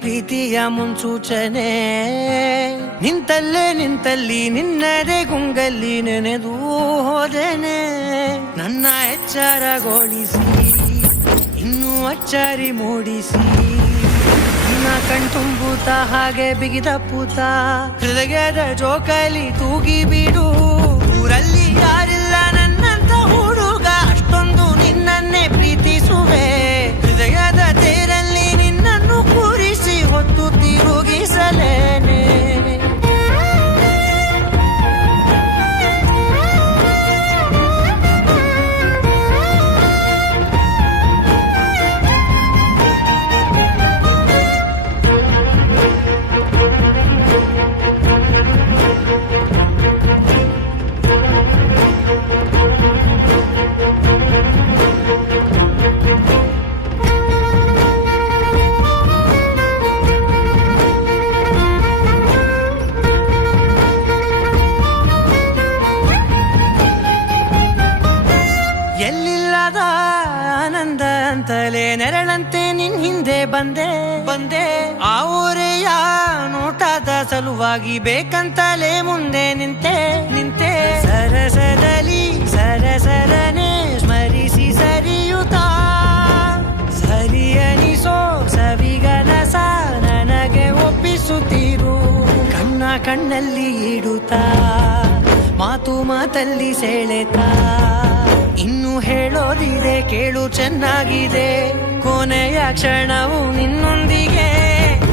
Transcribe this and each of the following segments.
ಪ್ರೀತಿಯ ಮುನ್ಸೂಚನೆ. ನಿಂತಲ್ಲಿ ನಿನ್ನದೇ ಗುಂಗಲ್ಲಿ ನೆನೆದು ಹೋದೆನೆ. ನನ್ನ ಎಚ್ಚರಗೊಳಿಸಿ ಇನ್ನೂ ಅಚ್ಚರಿ ಮೂಡಿಸಿ, ನನ್ನ ಕಣ್ತುಂಬುತ್ತ ಹಾಗೆ ಬಿಗಿದಪ್ಪುತ್ತ ಹೃದಯದ ಜೋಕಾಲಿ ತೂಗಿ ಬಿಡು. ಊರಲ್ಲಿ ಯಾರಿಲ್ಲ ನನ್ನಂತ ಹುಡುಗ, ಅಷ್ಟೊಂದು ನಿನ್ನನ್ನೇ ಪ್ರೀತಿಸುವೆ. ಹೃದಯದ ತೇರಲ್ಲಿ ನಿನ್ನನ್ನು ಕೂರಿಸಿ ಹೊತ್ತು ತಿರುಗಿಸಲೇನೆ. ಎಲ್ಲಿಲ್ಲದ ಆನಂದ ಅಂತಲೇ ನೆರಳಂತೆ ನಿನ್ ಹಿಂದೆ ಬಂದೆ. ಆ ಊರೆಯ ನೋಟದ ಸಲುವಾಗಿ ಬೇಕಂತಲೇ ಮುಂದೆ ನಿಂತೆ. ಸರಸರನೆ ಸ್ಮರಿಸಿ ಸರಿಯುತ್ತಾ, ಸರಿ ಅನಿಸೋ ಸವಿಗನಸ ನನಗೆ ಒಪ್ಪಿಸುತ್ತೀರು. ಕಣ್ಣಲ್ಲಿ ಇಡುತ್ತಾ, ಮಾತಲ್ಲಿ ಸೆಳೆತಾ, ಇನ್ನು ಹೇಳೋದಿದೆ ಕೇಳು ಚೆನ್ನಾಗಿದೆ. ಕೊನೆಯ ಕ್ಷಣವು ನಿನ್ನೊಂದಿಗೆ.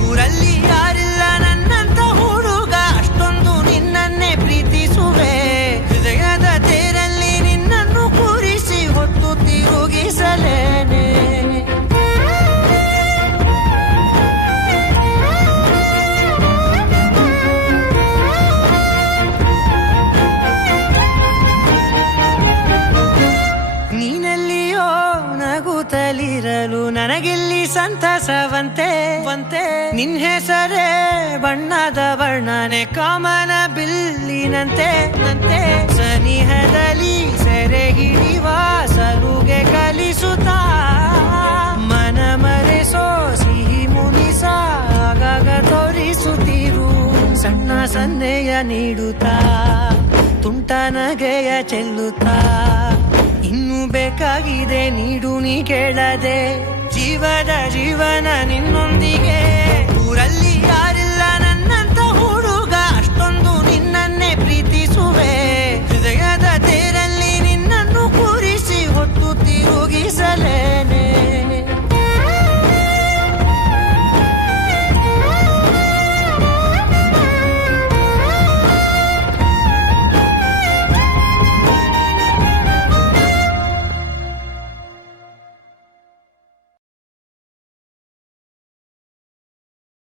ಊರಲ್ಲಿ ಯಾರಿಲ್ಲ ನನ್ನಂತ ಹುಡುಗ, ಅಷ್ಟೊಂದು ನಿನ್ನನ್ನೇ ಪ್ರೀತಿಸುವೆ. ಹೃದಯದ ತೇರಲ್ಲಿ ನಿನ್ನನ್ನು ಕೂರಿಸಿ ಹೊತ್ತು ತಿರುಗಿಸಲೇನೆ. ನಗುತ್ತಲಿರಲು ನನಗಿಲ್ಲಿ ಸಂತಸವಂತೆ. ನಿನ್ ಹೆಸರೇ ಬಣ್ಣದ ವರ್ಣನೆ ಕಾಮನ ಬಿಲ್ಲಿನಂತೆ. ಸನಿಹದಲ್ಲಿ ಸೆರೆ ಹಿಡಿವ ಸಲುಗೆ ಕಲಿಸುತ್ತಾ, ಮನ ಮರೆಸೋ ಸಿಹಿ ಮುನಿಸ ಆಗಾಗ ತೋರಿಸುತ್ತಿರು. ಸಣ್ಣ ಸನ್ನೆಯ ನೀಡುತ್ತಾ, ತುಂಟ ನಗೆಯ ಚೆಲ್ಲುತ್ತಾ, ಇನ್ನು ಬೇಕಾಗಿದೆ ನೀಡು ನೀ ಕೇಳದೆ. ಜೀವನ ನಿನ್ನೊಂದಿಗೆ.